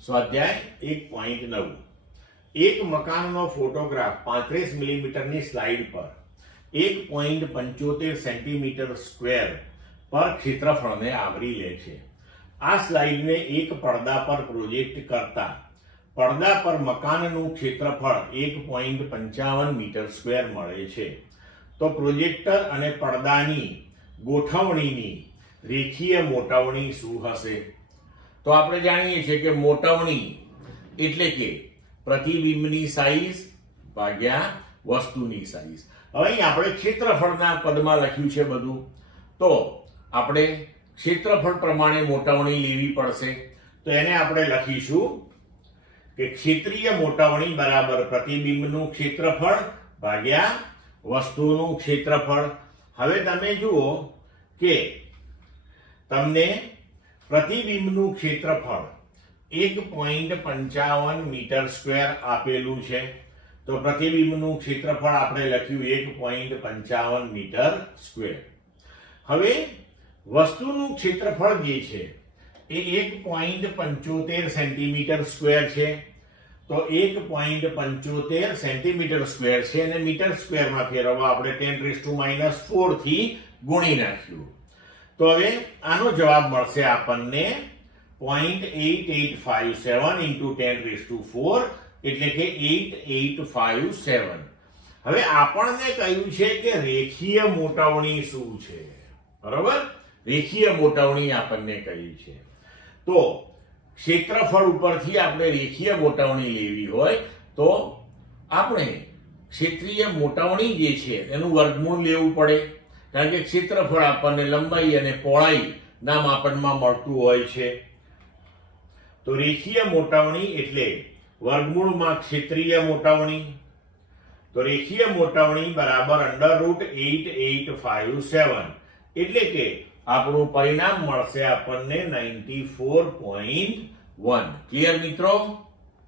સ્વાધ્યાય 1.9 એક મકાનનો photograph 35 મિલીમીટરની slide પર 1.75 સેન્ટીમીટર સ્ક્વેર પર ક્ષેત્રફળને આવરી લે છે. આ સ્લાઇડને એક પડદા પર પ્રોજેક્ટ કરતા પડદા પર મકાનનું ક્ષેત્રફળ 1.55 મીટર સ્ક્વેર મળે છે. તો પ્રોજેક્ટર અને પડદાની ગોઠવણીની રેખીય મોટવણી શું હશે? તો આપણે જાણીએ છીએ કે મોટવણી એટલે કે પ્રતિબિંબની સાઈઝ ભાગ્યા વસ્તુની સાઈઝ. હવે અહીં આપણે ક્ષેત્રફળના પદમાં લખ્યું છે બધું, તો આપણે ક્ષેત્રફળ પ્રમાણે મોટવણી લેવી પડશે. તો એને આપણે લખીશું કે ક્ષેત્રીય મોટવણી બરાબર પ્રતિબિંબનું ક્ષેત્રફળ ભાગ્યા વસ્તુનું ક્ષેત્રફળ. હવે તમે જુઓ કે તમને પ્રતિબિંબનું ક્ષેત્રફળ 1.55 મીટર સ્ક્વેર આપેલું છે. તો પ્રતિબિંબનું ક્ષેત્રફળ આપણે લખ્યું 1.55 મીટર સ્ક્વેર. હવે વસ્તુનું ક્ષેત્રફળ જે છે એ 1.75 સેન્ટીમીટર સ્ક્વેર છે. તો 1.75 સેન્ટીમીટર સ્ક્વેર છે અને મીટર સ્ક્વેરમાં ફેરવવા આપણે 10⁻⁴ થી ગુણી નાખ્યું. તો હવે આનો જવાબ મળશે આપણને 0.8857 into 10⁴ એટલે કે 8857. હવે આપણને કહ્યું છે કે રેખીય મોટવણી શું છે, બરોબર? રેખીય મોટવણી આપણને કહી છે. તો ક્ષેત્રફળ ઉપરથી આપણે રેખીય મોટવણી લેવી હોય તો આપણે ક્ષેત્રીય મોટવણી જે છે એનું વર્ગમૂળ લેવું પડે, કારણ કે ક્ષેત્રફળ આપણને લંબાઈ અને પહોળાઈ ના માપનમાં મળતું હોય છે. તો રેખીય મોટવણી એટલે વર્ગમૂળમાં ક્ષેત્રીય મોટવણી. તો રેખીય મોટવણી બરાબર √8857 એટલે કે આપણું પરિણામ મળશે આપણને 94.1. ક્લિયર મિત્રો?